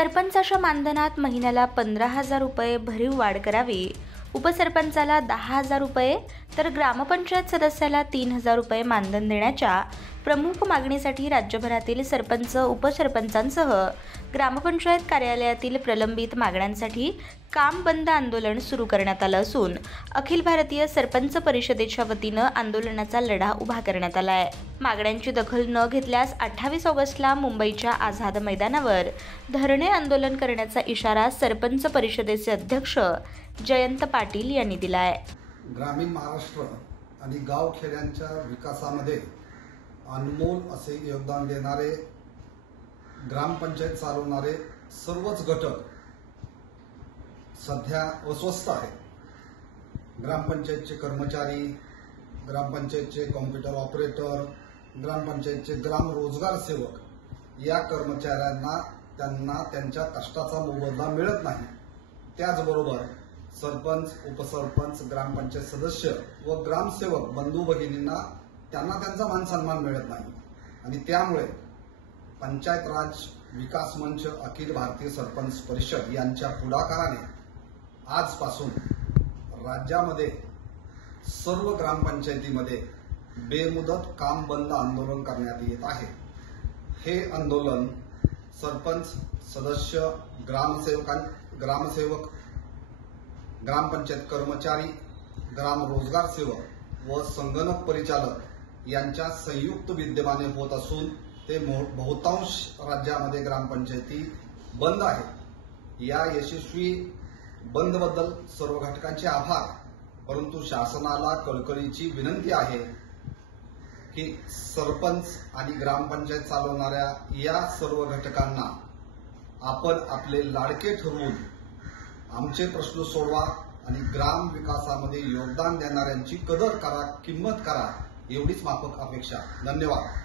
सरपंचाच्या मानधनात महिन्याला 15,000 रुपये भरीव वाढ करावी, उपसरपंचाला 10,000 रुपये तर ग्रामपंचायत सदस्याला 3,000 रुपये मानधन देण्याच्या प्रमुख मागणीसाठी राज्यभरातील सरपंच उपसरपंचांसह ग्रामपंचायत कार्यालयातील प्रलंबित मागण्यांसाठी काम बंद आंदोलन सुरू करण्यात आलं असून अखिल भारतीय सरपंच परिषदेच्या वतीनं आंदोलनाचा लढा उभा करण्यात आला आहे। मागण्यांची दखल न घेतल्यास 28 ऑगस्टला मुंबईच्या आझाद मैदानावर धरणे आंदोलन करण्याचा इशारा सरपंच परिषदेचे अध्यक्ष जयंत पाटील यांनी दिला आहे। ग्रामीण महाराष्ट्र आणि गावखेड्यांच्या विकासामध्ये अनमोल असे योगदान देणारे ग्रामपंचायत चालवणारे सर्वच घटक सध्या अस्वस्थ आहेत। ग्रामपंचायतचे कर्मचारी, ग्रामपंचायतचे कॉम्प्युटर ऑपरेटर, ग्रामपंचायतचे ग्राम रोजगार सेवक या कर्मचाऱ्यांना त्यांना त्यांच्या कष्टाचा मोबदला मिळत नाही। त्याचबरोबर सरपंच, उपसरपंच, ग्रामपंचायत सदस्य व ग्रामसेवक बंधू भगिनींना त्यांना त्यांचा मान सन्मान मिळत नाही आणि त्यामुळे पंचायत राज विकास मंच अखिल भारतीय सरपंच परिषद यांच्या पुढाकाराने आजपासून राज्यामध्ये सर्व ग्रामपंचायतीमध्ये बेमुदत काम बंद आंदोलन करण्यात येत आहे। हे आंदोलन सरपंच, सदस्य, ग्रामसेवक, ग्रामपंचायत कर्मचारी, ग्राम रोजगार सेवक व संगणक परिचालक यांच्या संयुक्त विद्यमाने होत असून ते बहुतांश राज्यामध्ये ग्रामपंचायती बंद आहेत। या यशस्वी बंदबद्दल सर्व घटकांचे आभार, परंतु शासनाला कळकळीची विनंती आहे की सरपंच आणि ग्रामपंचायत चालवणाऱ्या या सर्व घटकांना आपण आपले लाडके ठरवून आमचे प्रश्न सोडवा आणि ग्राम विकासामध्ये योगदान देणाऱ्यांची कदर करा, किंमत करा, एवढीच माफक अपेक्षा। धन्यवाद।